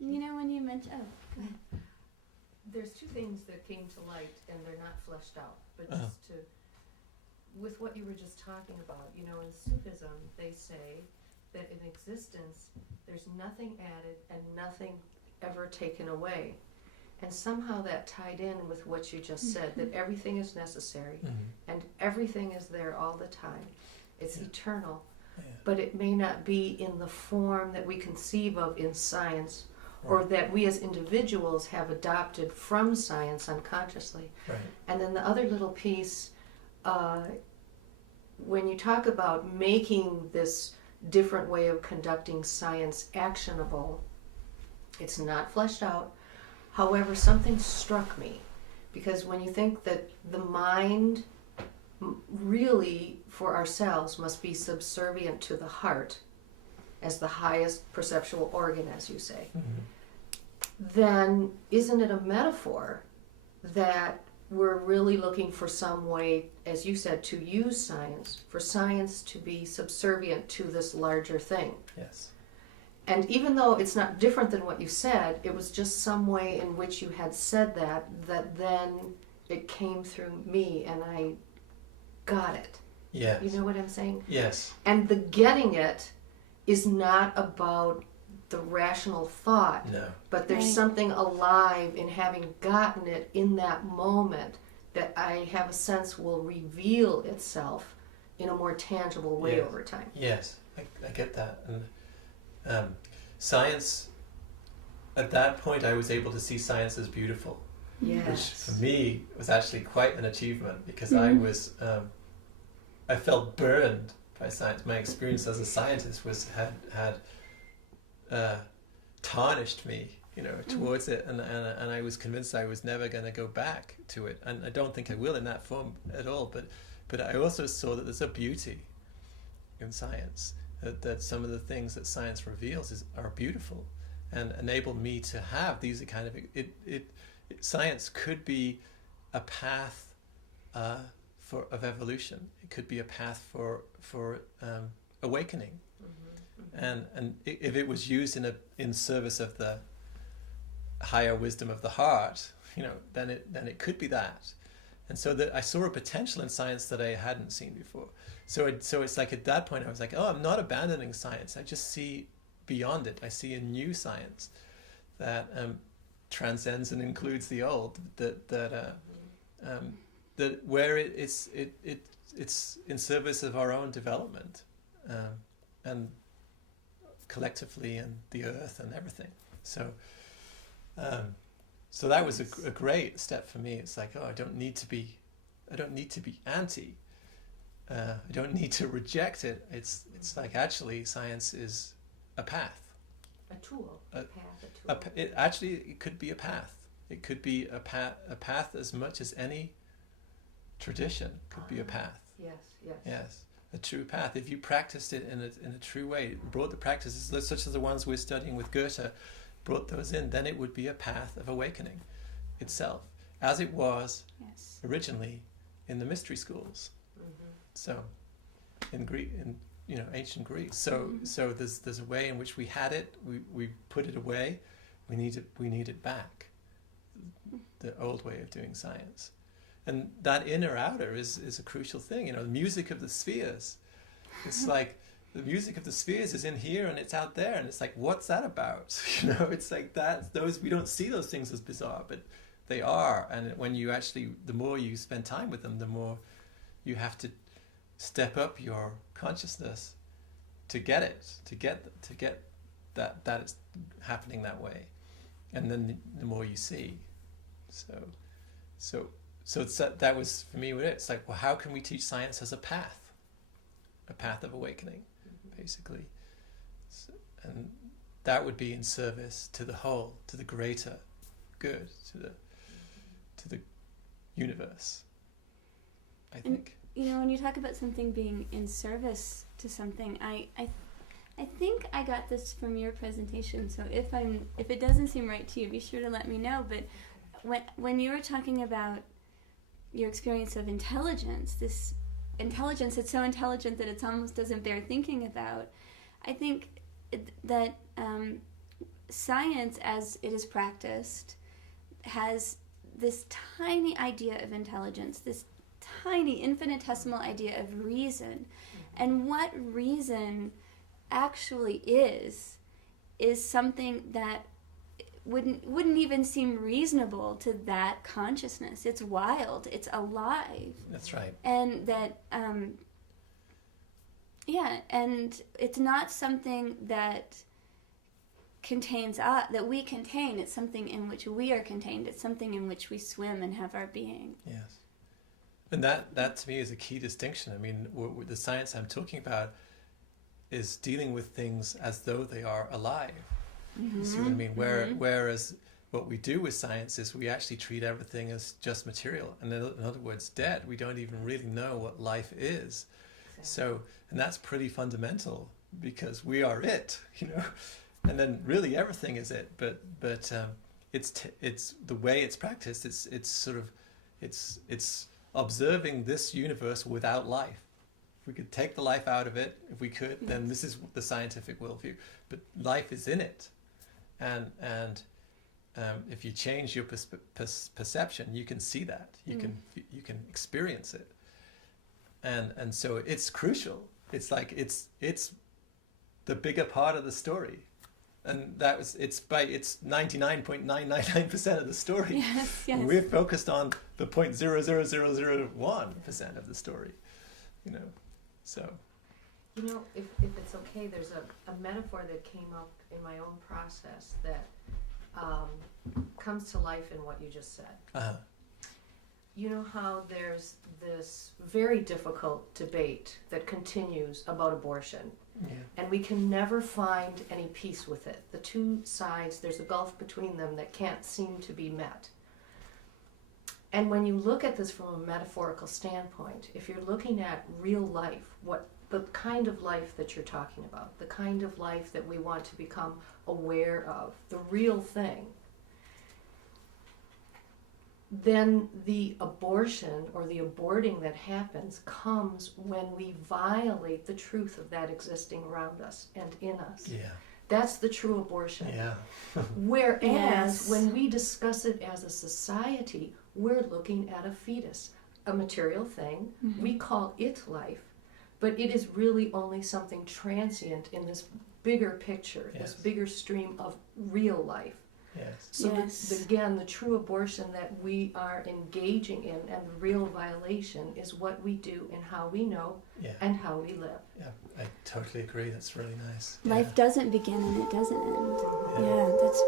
You know, when you mentioned, go ahead. There's two things that came to light, and they're not fleshed out, but just to, with what you were just talking about, you know, in Sufism, they say that in existence, there's nothing added and nothing ever taken away. And somehow that tied in with what you just said, that everything is necessary, and everything is there all the time. It's eternal, but it may not be in the form that we conceive of in science, or that we as individuals have adopted from science unconsciously. Right. And then the other little piece, when you talk about making this different way of conducting science actionable, it's not fleshed out. However, something struck me, because when you think that the mind really, for ourselves, must be subservient to the heart as the highest perceptual organ, as you say, then isn't it a metaphor that we're really looking for some way, as you said, to use science, for science to be subservient to this larger thing? Yes. And even though it's not different than what you said, it was just some way in which you had said that then it came through me and I got it. Yes. You know what I'm saying? Yes. And the getting it is not about the rational thought, No. but there's something alive in having gotten it in that moment that I have a sense will reveal itself in a more tangible way over time. Yes, I get that. And science, at that point I was able to see science as beautiful, which for me was actually quite an achievement, because I felt burned by science. My experience as a scientist had tarnished me, you know, towards it, and I was convinced I was never going to go back to it, and I don't think I will in that form at all. But I also saw that there's a beauty in science, that some of the things that science reveals are beautiful, and enable me to have these kind of science could be a path of evolution. It could be a path for awakening. And if it was used in service of the higher wisdom of the heart, you know, then it could be that. And so that I saw a potential in science that I hadn't seen before. So it's like at that point I was like, oh, I'm not abandoning science. I just see beyond it. I see a new science that transcends and includes the old. That where it's in service of our own development, and collectively, and the earth and everything. So that was a great step for me. It's like, oh, I don't need to be anti. I don't need to reject it. It's like, actually science is a path. A tool. It could be a path. It could be a path as much as any tradition could be a path. Yes. A true path. If you practiced it in a true way, brought the practices such as the ones we're studying with Goethe, brought those in, then it would be a path of awakening itself, as it was originally in the mystery schools. So in ancient Greece. So there's a way in which we had it, we put it away, we need it back. The old way of doing science. And that inner outer is a crucial thing. You know, the music of the spheres. It's like the music of the spheres is in here and it's out there, and it's like, what's that about? You know, it's like that. Those, we don't see those things as bizarre, but they are. And when you actually, the more you spend time with them, the more you have to step up your consciousness to get it, to get that it's happening that way, and then the more you see. So that was for me. It's like, well, how can we teach science as a path of awakening, basically, and that would be in service to the whole, to the greater good, to the universe, I think. You know, when you talk about something being in service to something, I think I got this from your presentation. So if it doesn't seem right to you, be sure to let me know. But when you were talking about your experience of intelligence, this intelligence, it's so intelligent that it almost doesn't bear thinking about. I think that science, as it is practiced, has this tiny idea of intelligence, this tiny infinitesimal idea of reason. And what reason actually is something that wouldn't even seem reasonable to that consciousness. It's wild. It's alive. That's right. And that, and it's not something that contains us, that we contain. It's something in which we are contained. It's something in which we swim and have our being. Yes. And that to me is a key distinction. I mean, the science I'm talking about is dealing with things as though they are alive. You see what I mean? Whereas what we do with science is we actually treat everything as just material, and in other words, dead. We don't even really know what life is. Exactly. So, and that's pretty fundamental, because we are it, and then really everything is it. But it's the way it's practiced. It's observing this universe without life. If we could take the life out of it, if we could, then this is the scientific worldview. But life is in it. And if you change your perception, you can see that. You can experience it. And so it's crucial. It's like it's the bigger part of the story. And it's 99.999% of the story. Yes. We're focused on the 0.00001% of the story. So. If it's okay, there's a metaphor that came up in my own process that comes to life in what you just said. Uh-huh. You know how there's this very difficult debate that continues about abortion. Yeah. And we can never find any peace with it. The two sides, there's a gulf between them that can't seem to be met. And when you look at this from a metaphorical standpoint, if you're looking at real life, the kind of life that you're talking about, the kind of life that we want to become aware of, the real thing, then the abortion or the aborting that happens comes when we violate the truth of that existing around us and in us. Yeah. That's the true abortion. Yeah. Whereas when we discuss it as a society, we're looking at a fetus, a material thing. Mm-hmm. We call it life, but it is really only something transient in this bigger picture, this bigger stream of real life. Yes. So again, the true abortion that we are engaging in and the real violation is what we do and how we know and how we live. Yeah, I totally agree. That's really nice. Life doesn't begin and it doesn't end. Yeah, that's